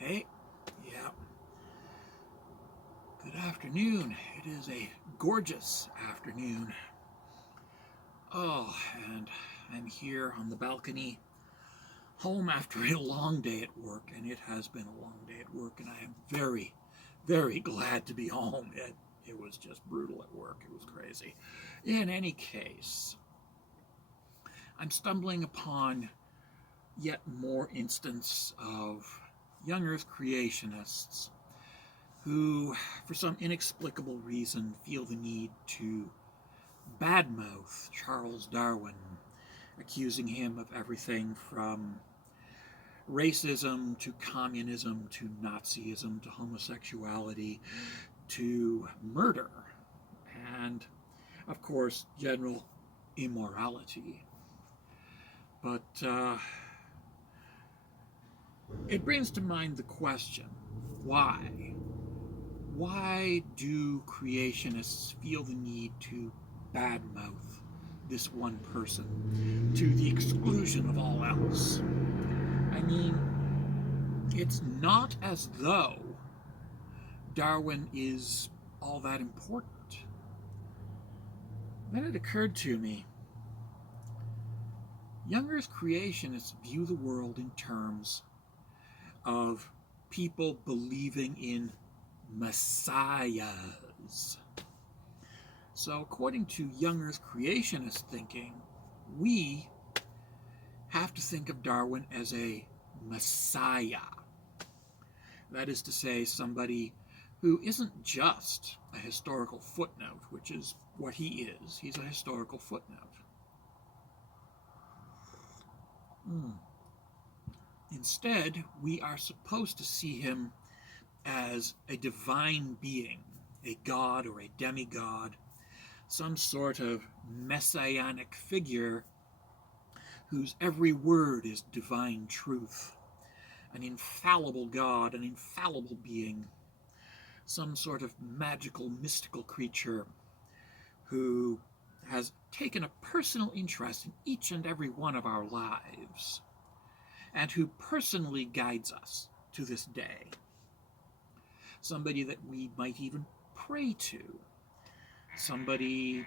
Hey, yeah, good afternoon. It is a gorgeous afternoon. Oh, and I'm here on the balcony, home after a long day at work, and it has been a long day at work, and I am very, very glad to be home. It was just brutal at work. It was crazy. In any case, I'm stumbling upon yet more instance of young Earth creationists who, for some inexplicable reason, feel the need to badmouth Charles Darwin, accusing him of everything from racism to communism to Nazism to homosexuality to murder and, of course, general immorality. But it brings to mind the question, why? Why do creationists feel the need to badmouth this one person to the exclusion of all else? I mean, it's not as though Darwin is all that important. Then it occurred to me, young Earth creationists view the world in terms of people believing in messiahs. So, according to young Earth creationist thinking, we have to think of Darwin as a messiah. That is to say, somebody who isn't just a historical footnote, which is what he is. He's a historical footnote. Instead, we are supposed to see him as a divine being, a god or a demigod, some sort of messianic figure whose every word is divine truth, an infallible god, an infallible being, some sort of magical, mystical creature who has taken a personal interest in each and every one of our lives, and who personally guides us to this day. Somebody that we might even pray to. Somebody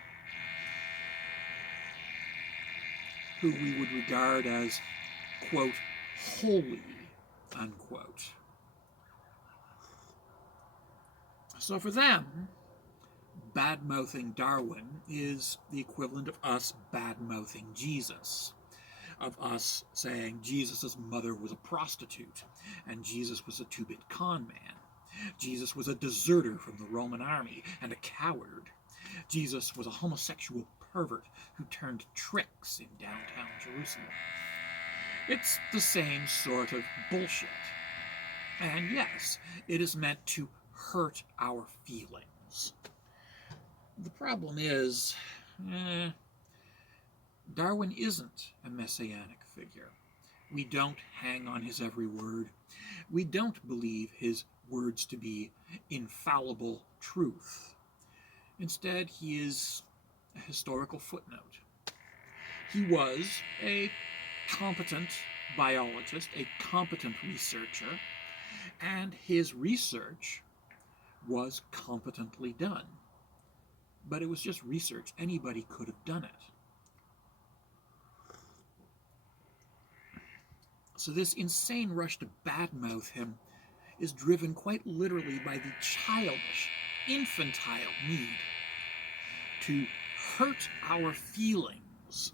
who we would regard as, quote, holy, unquote. So for them, bad-mouthing Darwin is the equivalent of us bad-mouthing Jesus, of us saying Jesus' mother was a prostitute, and Jesus was a two-bit con man. Jesus was a deserter from the Roman army and a coward. Jesus was a homosexual pervert who turned tricks in downtown Jerusalem. It's the same sort of bullshit. And yes, it is meant to hurt our feelings. The problem is, Darwin isn't a messianic figure. We don't hang on his every word. We don't believe his words to be infallible truth. Instead, he is a historical footnote. He was a competent biologist, a competent researcher, and his research was competently done. But it was just research. Anybody could have done it. So this insane rush to badmouth him is driven quite literally by the childish, infantile need to hurt our feelings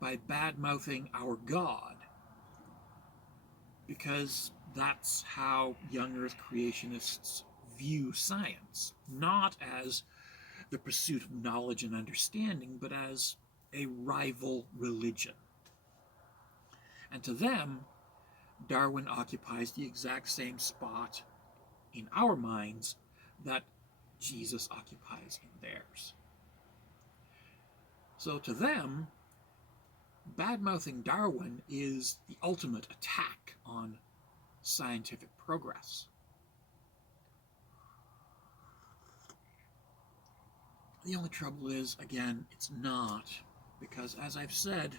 by badmouthing our God, because that's how young Earth creationists view science, not as the pursuit of knowledge and understanding, but as a rival religion. And to them, Darwin occupies the exact same spot in our minds that Jesus occupies in theirs. So to them, badmouthing Darwin is the ultimate attack on scientific progress. The only trouble is, again, it's not, because as I've said,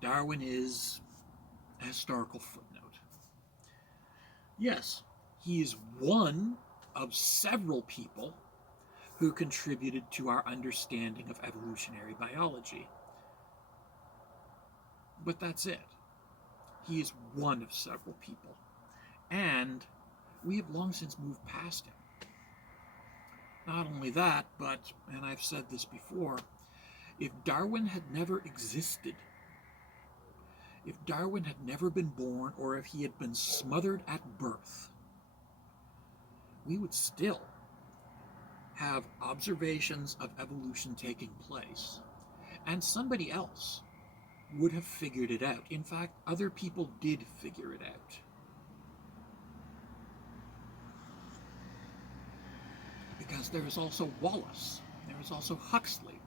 Darwin is a historical footnote. Yes, he is one of several people who contributed to our understanding of evolutionary biology. But that's it. He is one of several people. And we have long since moved past him. Not only that, but, and I've said this before, if Darwin had never existed, if Darwin had never been born, or if he had been smothered at birth, we would still have observations of evolution taking place. And somebody else would have figured it out. In fact, other people did figure it out. Because there is also Wallace, there is also Huxley,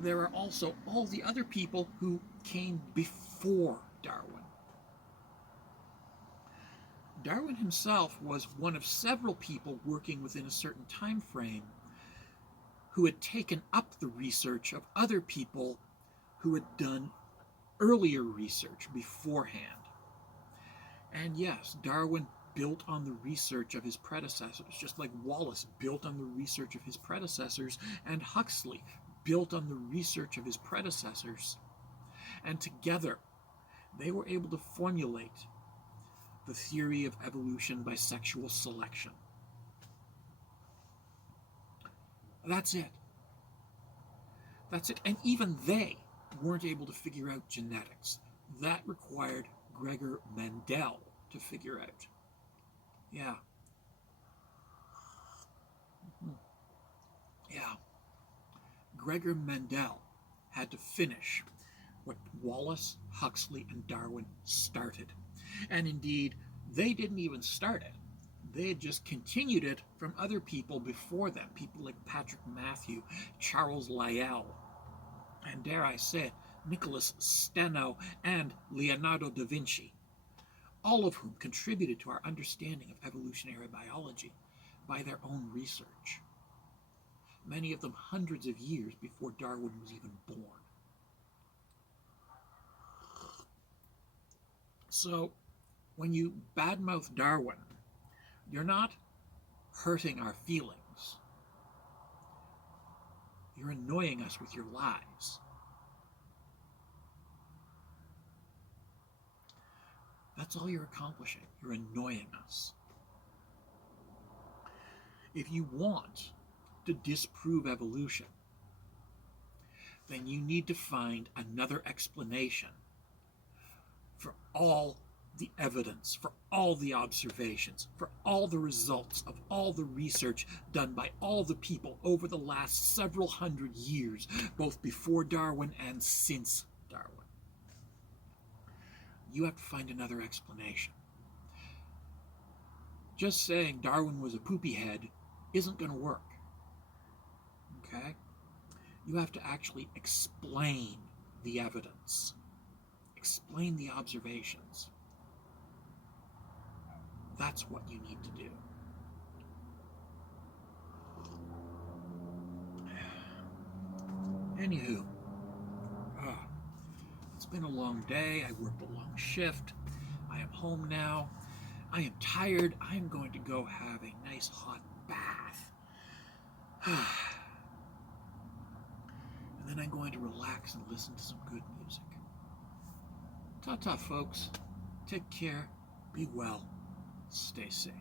there are also all the other people who came before Darwin. Darwin himself was one of several people working within a certain time frame who had taken up the research of other people who had done earlier research beforehand. And yes, Darwin built on the research of his predecessors, just like Wallace built on the research of his predecessors, and Huxley built on the research of his predecessors. And together, they were able to formulate the theory of evolution by sexual selection. That's it. That's it. And even they weren't able to figure out genetics. That required Gregor Mendel to figure out. Yeah. Yeah. Gregor Mendel had to finish what Wallace, Huxley, and Darwin started. And indeed, they didn't even start it. They had just continued it from other people before them, people like Patrick Matthew, Charles Lyell, and dare I say, Nicholas Steno and Leonardo da Vinci, all of whom contributed to our understanding of evolutionary biology by their own research. Many of them hundreds of years before Darwin was even born. So, when you badmouth Darwin, you're not hurting our feelings. You're annoying us with your lies. That's all you're accomplishing. You're annoying us. If you want to disprove evolution, then you need to find another explanation for all the evidence, for all the observations, for all the results of all the research done by all the people over the last several hundred years, both before Darwin and since Darwin. You have to find another explanation. Just saying Darwin was a poopy head isn't going to work. Okay? You have to actually explain the evidence. Explain the observations. That's what you need to do. Anywho, it's been a long day. I worked a long shift. I am home now. I am tired. I am going to go have a nice hot bath. And then I'm going to relax and listen to some good music. Ta-ta, folks. Take care. Be well. Stay safe.